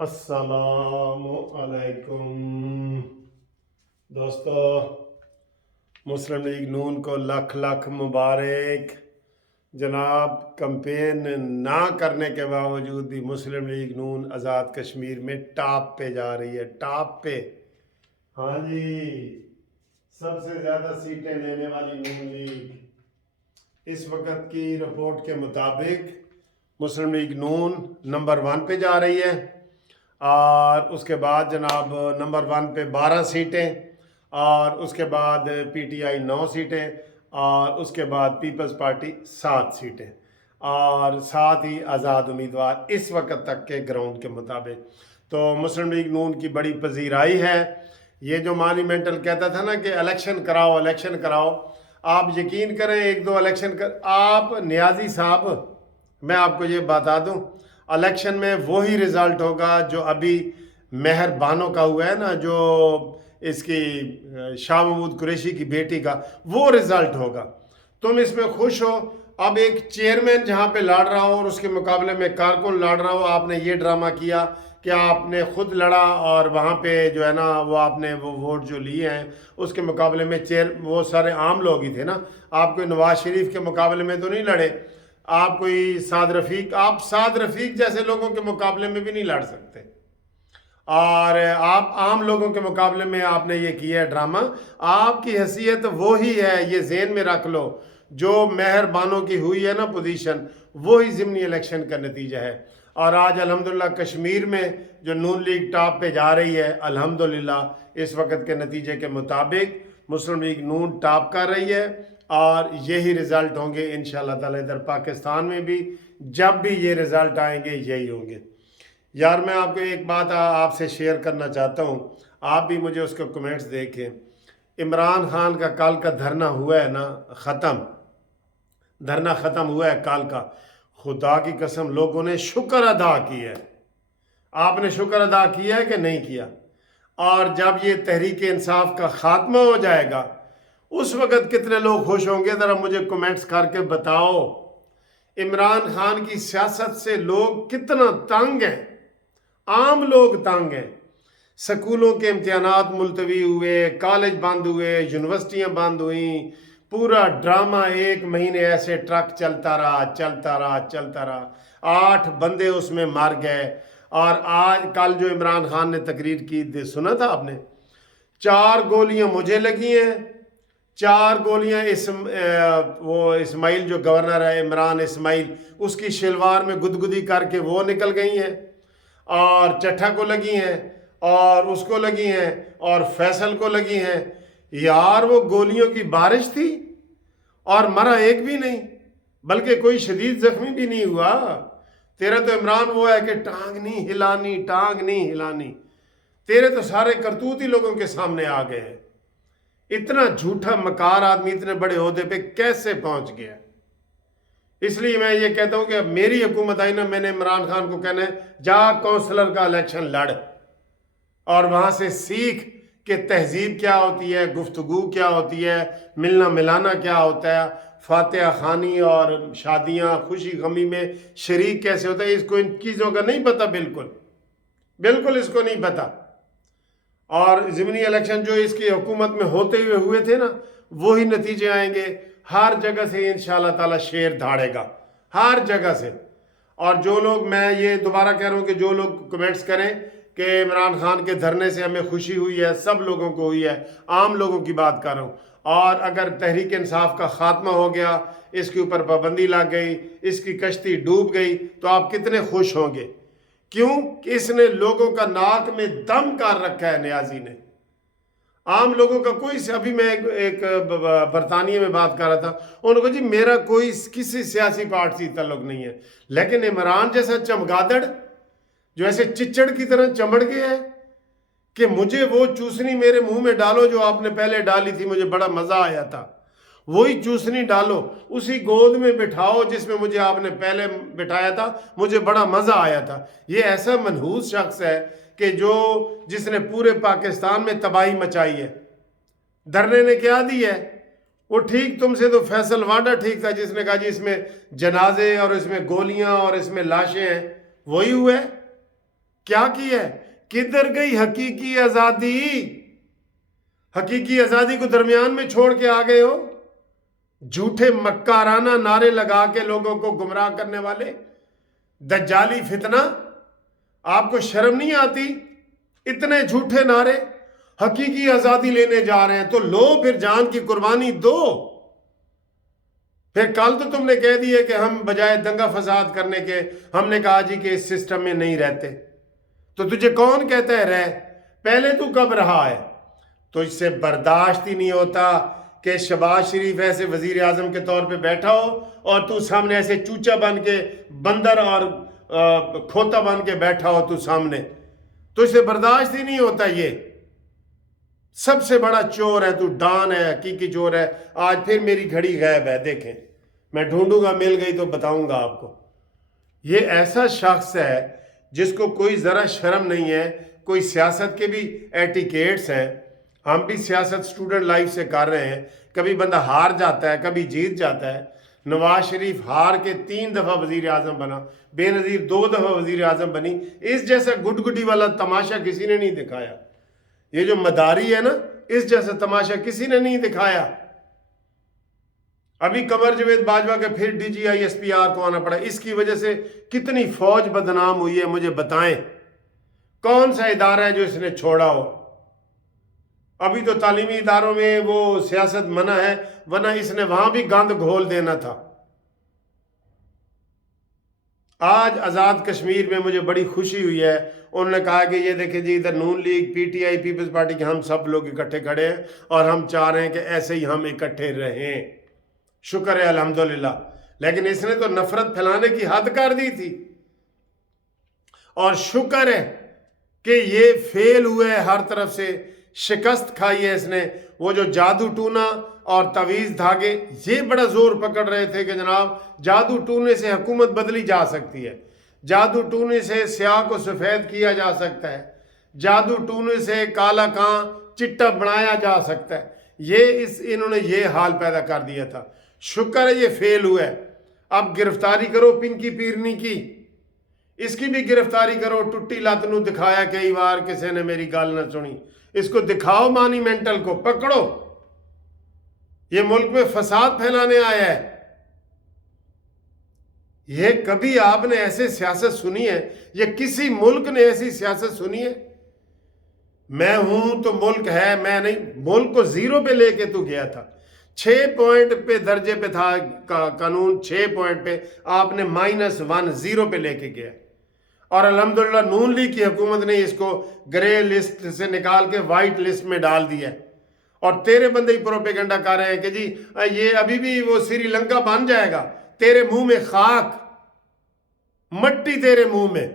السلام علیکم دوستو، مسلم لیگ نون کو لاکھ لاکھ مبارک۔ جناب، کمپین نہ کرنے کے باوجود بھی مسلم لیگ نون آزاد کشمیر میں ٹاپ پہ جا رہی ہے، ٹاپ پہ۔ ہاں جی، سب سے زیادہ سیٹیں لینے والی نون لیگ اس وقت کی رپورٹ کے مطابق مسلم لیگ نون نمبر 1 پہ جا رہی ہے، اور اس کے بعد جناب نمبر 1 پہ 12 سیٹیں، اور اس کے بعد پی ٹی آئی 9 سیٹیں، اور اس کے بعد پیپلز پارٹی 7 سیٹیں، اور ساتھ ہی آزاد امیدوار اس وقت تک کے گراؤنڈ کے مطابق۔ تو مسلم لیگ نون کی بڑی پذیرائی ہے۔ یہ جو مانیمنٹل کہتا تھا نا کہ الیکشن کراؤ الیکشن کراؤ، آپ یقین کریں ایک دو الیکشن آپ نیازی صاحب، میں آپ کو یہ بتا دوں، الیکشن میں وہی رزلٹ ہوگا جو ابھی مہر بانو کا ہوا ہے نا، جو اس کی شاہ محمود قریشی کی بیٹی کا، وہ رزلٹ ہوگا۔ تم اس میں خوش ہو؟ اب ایک چیئرمین جہاں پہ لڑ رہا ہو اور اس کے مقابلے میں کارکن لڑ رہا ہو، آپ نے یہ ڈرامہ کیا کہ آپ نے خود لڑا، اور وہاں پہ جو ہے نا وہ آپ نے وہ ووٹ جو لیے ہیں اس کے مقابلے میں وہ سارے عام لوگ ہی تھے نا، آپ کوئی نواز شریف کے مقابلے میں تو نہیں لڑے، آپ کوئی آپ سعد رفیق جیسے لوگوں کے مقابلے میں بھی نہیں لڑ سکتے، اور آپ عام لوگوں کے مقابلے میں آپ نے یہ کیا ہے ڈرامہ۔ آپ کی حیثیت وہی ہے، یہ ذہن میں رکھ لو، جو مہر بانو کی ہوئی ہے نا پوزیشن، وہی ضمنی الیکشن کا نتیجہ ہے۔ اور آج الحمدللہ کشمیر میں جو نون لیگ ٹاپ پہ جا رہی ہے، الحمدللہ اس وقت کے نتیجے کے مطابق مسلم لیگ نون ٹاپ کر رہی ہے، اور یہی رزلٹ ہوں گے انشاءاللہ تعالی ادھر پاکستان میں بھی، جب بھی یہ رزلٹ آئیں گے یہی ہوں گے۔ یار میں آپ کو ایک بات آپ سے شیئر کرنا چاہتا ہوں، آپ بھی مجھے اس کے کمنٹس دیکھیں۔ عمران خان کا کل کا دھرنا ہوا ہے نا دھرنا ختم ہوا ہے کل کا، خدا کی قسم لوگوں نے شکر ادا کی ہے۔ آپ نے شکر ادا کیا ہے کہ نہیں کیا؟ اور جب یہ تحریک انصاف کا خاتمہ ہو جائے گا اس وقت کتنے لوگ خوش ہوں گے؟ ذرا مجھے کمنٹس کر کے بتاؤ۔ عمران خان کی سیاست سے لوگ کتنا تنگ ہیں، عام لوگ تنگ ہیں۔ سکولوں کے امتحانات ملتوی ہوئے، کالج بند ہوئے، یونیورسٹیاں بند ہوئیں، پورا ڈرامہ 1 مہینے ایسے ٹرک چلتا رہا، 8 بندے اس میں مر گئے۔ اور کل جو عمران خان نے تقریر کی سنا تھا آپ نے؟ 4 گولیاں مجھے لگی ہیں، 4 گولیاں وہ اسماعیل جو گورنر ہے عمران اسماعیل، اس کی شلوار میں گدگدی کر کے وہ نکل گئی ہیں، اور چٹھا کو لگی ہیں، اور اس کو لگی ہیں، اور فیصل کو لگی ہیں۔ یار وہ گولیوں کی بارش تھی، اور مرا ایک بھی نہیں، بلکہ کوئی شدید زخمی بھی نہیں ہوا۔ تیرا تو عمران وہ ہے کہ ٹانگ نہیں ہلانی، تیرے تو سارے کرتوت ہی لوگوں کے سامنے آ گئے ہیں۔ اتنا جھوٹا مکار آدمی اتنے بڑے عہدے پہ کیسے پہنچ گیا؟ اس لیے میں یہ کہتا ہوں کہ اب میری حکومت آئی نا، میں نے عمران خان کو کہنا ہے جا کونسلر کا الیکشن لڑ، اور وہاں سے سیکھ کہ تہذیب کیا ہوتی ہے، گفتگو کیا ہوتی ہے، ملنا ملانا کیا ہوتا ہے، فاتحہ خوانی اور شادیاں خوشی غمی میں شریک کیسے ہوتا ہے۔ اس کو ان چیزوں کا نہیں پتہ، بالکل اس کو نہیں پتہ۔ اور ضمنی الیکشن جو اس کی حکومت میں ہوتے ہوئے تھے نا، وہی نتیجے آئیں گے۔ ہر جگہ سے انشاءاللہ تعالی شیر دھاڑے گا، ہر جگہ سے۔ اور جو لوگ، میں یہ دوبارہ کہہ رہا ہوں کہ جو لوگ کمنٹس کریں کہ عمران خان کے دھرنے سے ہمیں خوشی ہوئی ہے، سب لوگوں کو ہوئی ہے، عام لوگوں کی بات کر رہا ہوں۔ اور اگر تحریک انصاف کا خاتمہ ہو گیا، اس کے اوپر پابندی لگ گئی، اس کی کشتی ڈوب گئی، تو آپ کتنے خوش ہوں گے؟ کیوں کہ اس نے لوگوں کا ناک میں دم کر رکھا ہے، نیازی نے۔ عام لوگوں کا کوئی، ابھی میں ایک برطانیہ میں بات کر رہا تھا، انہوں نے کہا جی میرا کوئی کسی سیاسی پارٹی سے تعلق نہیں ہے، لیکن عمران جیسا چمگادڑ جو ایسے چچڑ کی طرح چمڑ گیا ہے کہ مجھے وہ چوسنی میرے منہ میں ڈالو جو آپ نے پہلے ڈالی تھی، مجھے بڑا مزہ آیا تھا، وہی چوسنی ڈالو، اسی گود میں بٹھاؤ جس میں مجھے آپ نے پہلے بٹھایا تھا، مجھے بڑا مزہ آیا تھا۔ یہ ایسا منحوس شخص ہے کہ جس نے پورے پاکستان میں تباہی مچائی ہے۔ دھرنے نے کیا دی ہے؟ وہ ٹھیک تم سے تو فیصل واڈا ٹھیک تھا، جس نے کہا جی اس میں جنازے اور اس میں گولیاں اور اس میں لاشیں ہیں، وہی ہوئے۔ کیا کیا ہے؟ کدھر گئی حقیقی آزادی؟ حقیقی آزادی کو درمیان میں چھوڑ کے آ گئے ہو، جھوٹے مکارانہ نعرے لگا کے لوگوں کو گمراہ کرنے والے، دجالی فتنہ۔ آپ کو شرم نہیں آتی؟ اتنے جھوٹے نعرے، حقیقی آزادی لینے جا رہے ہیں تو لو، پھر جان کی قربانی دو۔ پھر کل تو تم نے کہہ دیا کہ ہم بجائے دنگا فساد کرنے کے، ہم نے کہا جی کہ اس سسٹم میں نہیں رہتے۔ تو تجھے کون کہتا ہے رہ؟ پہلے تو کب رہا ہے؟ تو اس سے برداشت ہی نہیں ہوتا کہ شہباز شریف ایسے وزیر اعظم کے طور پہ بیٹھا ہو اور تو سامنے ایسے چوچا بن کے، بندر اور کھوتا بن کے بیٹھا ہو تو سامنے، تو اس سے برداشت ہی نہیں ہوتا۔ یہ سب سے بڑا چور ہے تو، ڈان ہے، حقیقی چور ہے۔ آج پھر میری گھڑی غائب ہے، دیکھیں، میں ڈھونڈوں گا، مل گئی تو بتاؤں گا آپ کو۔ یہ ایسا شخص ہے جس کو کوئی ذرا شرم نہیں ہے، کوئی سیاست کے بھی ایٹیکیٹس ہیں۔ ہم بھی سیاست سٹوڈنٹ لائف سے کر رہے ہیں، کبھی بندہ ہار جاتا ہے، کبھی جیت جاتا ہے۔ نواز شریف ہار کے 3 دفعہ وزیر اعظم بنا، بے نظیر 2 دفعہ وزیر اعظم بنی۔ اس جیسا گڈ گڈی والا تماشا کسی نے نہیں دکھایا۔ یہ جو مداری ہے نا، اس جیسا تماشا کسی نے نہیں دکھایا۔ ابھی قمر جاوید باجوہ کے پھر D G I S P R کو آنا پڑا، اس کی وجہ سے کتنی فوج بدنام ہوئی ہے، مجھے بتائیں کون سا ادارہ ہے جو اس نے چھوڑا ہو؟ ابھی تو تعلیمی اداروں میں وہ سیاست منع ہے، ورنہ اس نے وہاں بھی گند گھول دینا تھا۔ آج آزاد کشمیر میں مجھے بڑی خوشی ہوئی ہے، انہوں نے کہا کہ یہ دیکھیں جی، ادھر Noon League, P T I, Peoples Party کے ہم سب لوگ اکٹھے کھڑے ہیں اور ہم چاہ رہے ہیں کہ ایسے ہی ہم اکٹھے رہیں۔ شکر ہے الحمدللہ۔ لیکن اس نے تو نفرت پھیلانے کی حد کر دی تھی، اور شکر ہے کہ یہ فیل ہوئے، ہر طرف سے شکست کھائی ہے اس نے۔ وہ جو جادو ٹونا اور تعویذ دھاگے، یہ بڑا زور پکڑ رہے تھے کہ جناب جادو ٹونے سے حکومت بدلی جا سکتی ہے، جادو ٹونے سے سیاہ کو سفید کیا جا سکتا ہے، جادو ٹونے سے کالا کاں چٹا بنایا جا سکتا ہے۔ انہوں نے یہ حال پیدا کر دیا تھا۔ شکر ہے یہ فیل ہوا ہے۔ اب گرفتاری کرو پنکی پیرنی کی، اس کی بھی گرفتاری کرو۔ ٹوٹی لت نو دکھایا کئی بار، کسی نے میری گل نہ سنی، اس کو دکھاؤ، مانیمنٹل کو پکڑو۔ یہ ملک میں فساد پھیلانے آیا ہے۔ یہ کبھی آپ نے ایسے سیاست سنی ہے؟ یہ کسی ملک نے ایسی سیاست سنی ہے؟ میں ہوں تو ملک ہے، میں نہیں۔ ملک کو 0 پہ لے کے تو گیا تھا، 6 پوائنٹ پہ درجے پہ تھا قانون، 6 پوائنٹ پہ آپ نے -1، 0 پہ لے کے گیا۔ اور الحمدللہ نون لیگ کی حکومت نے اس کو گرے لسٹ سے نکال کے وائٹ لسٹ میں ڈال دیا ہے، اور تیرے بندے ہی پروپیگنڈا کر رہے ہیں کہ جی یہ ابھی بھی وہ سری لنکا بن جائے گا۔ تیرے منہ میں خاک، مٹی تیرے منہ میں،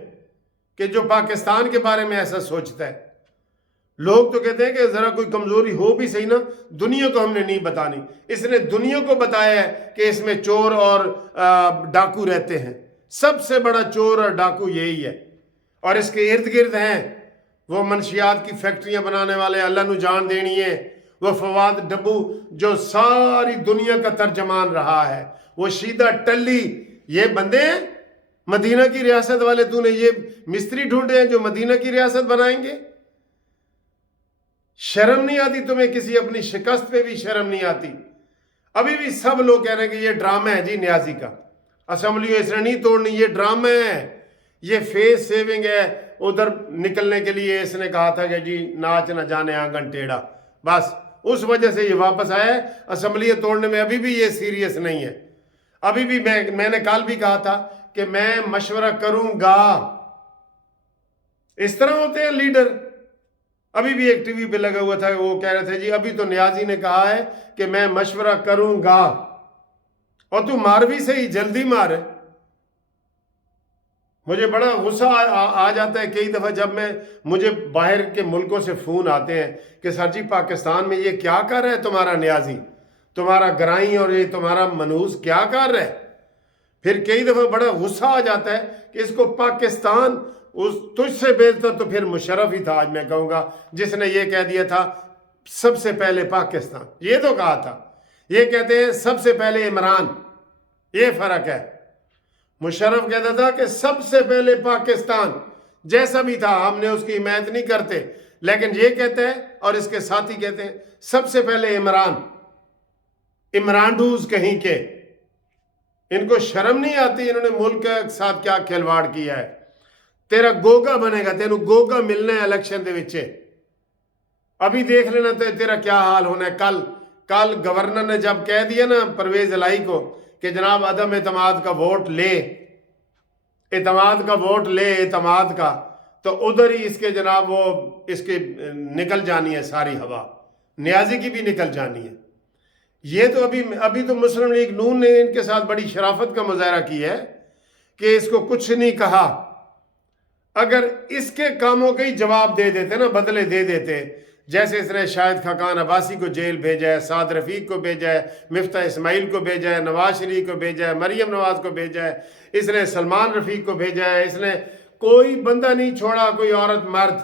کہ جو پاکستان کے بارے میں ایسا سوچتا ہے۔ لوگ تو کہتے ہیں کہ ذرا کوئی کمزوری ہو بھی صحیح نا، دنیا کو ہم نے نہیں بتانی۔ اس نے دنیا کو بتایا ہے کہ اس میں چور اور ڈاکو رہتے ہیں۔ سب سے بڑا چور اور ڈاکو یہی ہے، اور اس کے ارد گرد ہیں وہ منشیات کی فیکٹریاں بنانے والے، اللہ نو جان دینی ہے، وہ فواد ڈبو جو ساری دنیا کا ترجمان رہا ہے، وہ شیدہ ٹلی، یہ بندے ہیں مدینہ کی ریاست والے۔ تو نے یہ مستری ڈھونڈے ہیں جو مدینہ کی ریاست بنائیں گے؟ شرم نہیں آتی تمہیں؟ کسی اپنی شکست پہ بھی شرم نہیں آتی؟ ابھی بھی سب لوگ کہہ رہے ہیں کہ یہ ڈرامہ ہے جی نیازی کا، اسمبلیوں اس نے نہیں توڑنی، یہ ڈرامہ ہے، یہ فیس سیونگ ہے۔ ادھر نکلنے کے لیے اس نے کہا تھا کہ جی ناچ نہ جانے آنگن ٹیڑھا، بس اس وجہ سے یہ واپس آیا ہے۔ اسمبلیاں توڑنے میں ابھی بھی یہ سیریس نہیں ہے۔ ابھی بھی میں نے کل بھی کہا تھا کہ میں مشورہ کروں گا۔ اس طرح ہوتے ہیں لیڈر۔ ابھی بھی ایک ٹی وی پہ لگا ہوا تھا، وہ کہہ رہے تھے جی ابھی تو نیازی نے کہا ہے کہ میں مشورہ کروں گا، اور تو مار بھی صحیح، جلدی مار۔ مجھے بڑا غصہ آ جاتا ہے کئی دفعہ جب مجھے باہر کے ملکوں سے فون آتے ہیں کہ سر جی پاکستان میں یہ کیا کر رہا ہے تمہارا نیازی، تمہارا گرائیں اور یہ تمہارا منوس کیا کر رہا ہے۔ پھر کئی دفعہ بڑا غصہ آ جاتا ہے کہ اس کو پاکستان تجھ سے بہتر تو پھر مشرف ہی تھا، آج میں کہوں گا، جس نے یہ کہہ دیا تھا سب سے پہلے پاکستان، یہ تو کہا تھا۔ یہ کہتے ہیں سب سے پہلے عمران، یہ فرق ہے۔ مشرف کہتا تھا کہ سب سے پہلے پاکستان، جیسا بھی تھا ہم نے اس کی حمایت نہیں کرتے، لیکن یہ کہتے ہیں اور اس کے ساتھی کہتے ہیں سب سے پہلے عمرانڈوز کہیں کے، ان کو شرم نہیں آتی انہوں نے ملک کے ساتھ کیا کھلواڑ کیا ہے۔ تیرا گوگا بنے گا، تینوں گوگا ملنا ہے الیکشن دے وچے، ابھی دیکھ لینا تیرا کیا حال ہونا ہے۔ کل گورنر نے جب کہہ دیا نا پرویز الہی کو کہ جناب عدم اعتماد کا ووٹ لے، اعتماد کا، تو ادھر ہی اس کے جناب وہ اس کی نکل جانی ہے ساری ہوا، نیازی کی بھی نکل جانی ہے۔ یہ تو ابھی تو مسلم لیگ نون نے ان کے ساتھ بڑی شرافت کا مظاہرہ کیا ہے کہ اس کو کچھ نہیں کہا۔ اگر اس کے کاموں کا ہی جواب دے دیتے نا، بدلے دے دیتے، جیسے اس نے شاہد خاقان عباسی کو جیل بھیجا ہے، سعد رفیق کو بھیجا ہے، مفتاح اسماعیل کو بھیجا ہے، نواز شریف کو بھیجا ہے، مریم نواز کو بھیجا ہے، اس نے سلمان رفیق کو بھیجا ہے، اس نے کوئی بندہ نہیں چھوڑا، کوئی عورت مرد،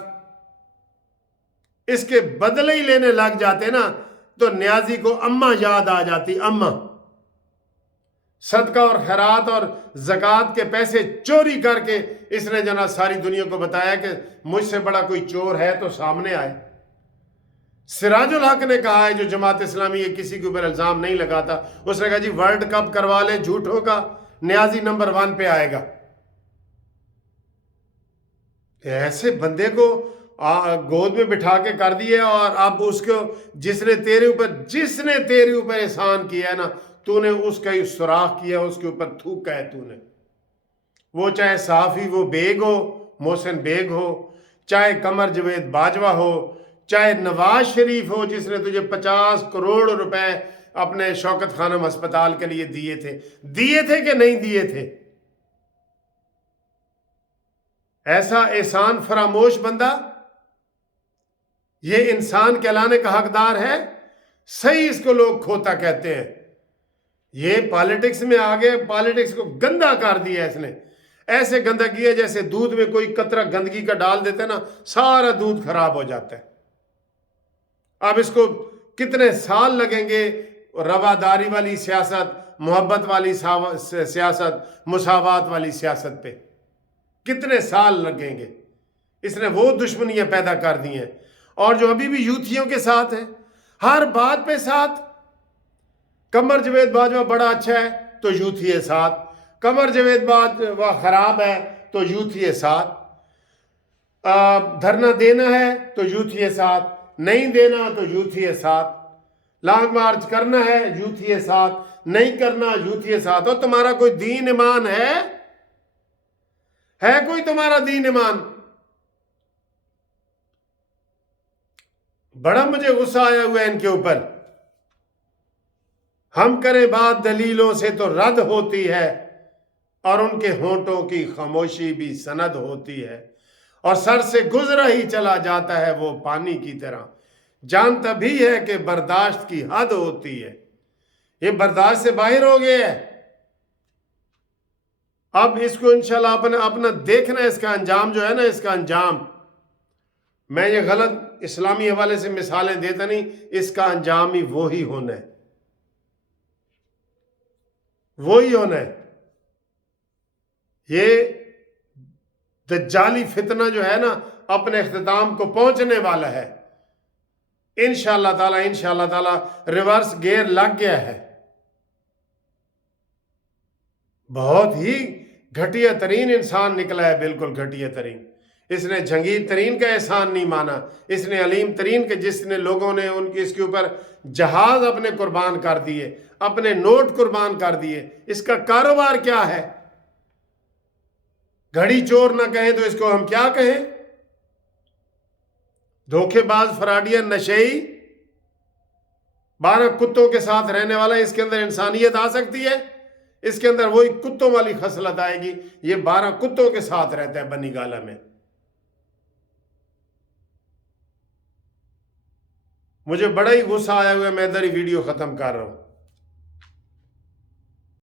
اس کے بدلے ہی لینے لگ جاتے نا تو نیازی کو اماں یاد آ جاتی، اماں صدقہ اور خیرات اور زکوٰۃ کے پیسے چوری کر کے اس نے جناب ساری دنیا کو بتایا کہ مجھ سے بڑا کوئی چور ہے تو سامنے آئے۔ سراج الحق نے کہا ہے، جو جماعت اسلامی ہے کسی کے اوپر الزام نہیں لگاتا، اس نے کہا جی ورلڈ کپ کروا لیں جھوٹوں کا، نیازی نمبر 1 پہ آئے گا۔ ایسے بندے کو گود میں بٹھا کے کر دیے، اور اب اس کو جس نے تیرے اوپر احسان کیا ہے نا، تو نے اس کا ہی سراخ کیا، اس کے اوپر تھوکا ہے تو نے۔ وہ چاہے صحافی وہ بیگ ہو، محسن بیگ ہو، چاہے قمر جاوید باجوہ ہو، چاہے نواز شریف ہو جس نے تجھے 50 کروڑ روپے اپنے شوکت خانم ہسپتال کے لیے دیے تھے کہ نہیں دیے تھے؟ ایسا احسان فراموش بندہ یہ انسان کہلانے کا حقدار ہے؟ صحیح اس کو لوگ کھوتا کہتے ہیں۔ یہ پالیٹکس میں آگے، پالیٹکس کو گندا کر دیا اس نے، ایسے گندا کیا جیسے دودھ میں کوئی قطرہ گندگی کا ڈال دیتے نا سارا دودھ خراب ہو جاتا ہے۔ اب اس کو کتنے سال لگیں گے رواداری والی سیاست، محبت والی سیاست، مساوات والی سیاست پہ کتنے سال لگیں گے؟ اس نے وہ دشمنیاں پیدا کر دی ہیں، اور جو ابھی بھی یوتھیوں کے ساتھ ہیں، ہر بات پہ ساتھ۔ قمر جاوید باجوہ بڑا اچھا ہے تو یوتھی ہے ساتھ، قمر جاوید باجوہ خراب ہے تو یوتھی ہے ساتھ، دھرنا دینا ہے تو یوتھی ہے ساتھ، نہیں دینا تو یوتھی ہے ساتھ، لانگ مارچ کرنا ہے یوتھی ہے ساتھ، نہیں کرنا یوتھی ہے ساتھ۔ اور تمہارا کوئی دین ایمان ہے کوئی تمہارا دین ایمان؟ بڑا مجھے غصہ آیا ہوا ہے ان کے اوپر۔ ہم کریں بات دلیلوں سے تو رد ہوتی ہے، اور ان کے ہونٹوں کی خاموشی بھی سند ہوتی ہے، اور سر سے گزرا ہی چلا جاتا ہے وہ پانی کی طرح، جانتا بھی ہے کہ برداشت کی حد ہوتی ہے۔ یہ برداشت سے باہر ہو گیا ہے۔ اب اس کو انشاءاللہ اپنا دیکھنا ہے، اس کا انجام جو ہے نا، اس کا انجام، میں یہ غلط اسلامی حوالے سے مثالیں دیتا نہیں، اس کا انجام ہی وہی ہونا ہے، وہی ہونا ہے۔ یہ دجالی فتنہ جو ہے نا اپنے اختتام کو پہنچنے والا ہے انشاءاللہ تعالی، ریورس گیئر لگ گیا ہے۔ بہت ہی گھٹیا ترین انسان نکلا ہے، بالکل گھٹیا ترین۔ اس نے جہانگیر ترین کا احسان نہیں مانا، اس نے علیم ترین کے، جس نے لوگوں نے اس کے اوپر جہاز اپنے قربان کر دیے، اپنے نوٹ قربان کر دیے۔ اس کا کاروبار کیا ہے؟ گھڑی چور نہ کہیں تو اس کو ہم کیا کہیں؟ دھوکے باز، فراڈیا، نشئی، 12 کتوں کے ساتھ رہنے والا۔ اس کے اندر انسانیت آ سکتی ہے؟ اس کے اندر وہی کتوں والی خصلت آئے گی۔ یہ 12 کتوں کے ساتھ رہتا ہے بنی گالہ میں۔ مجھے بڑا ہی غصہ آیا ہوا ہے، میں ادھر ہی ویڈیو ختم کر رہا ہوں۔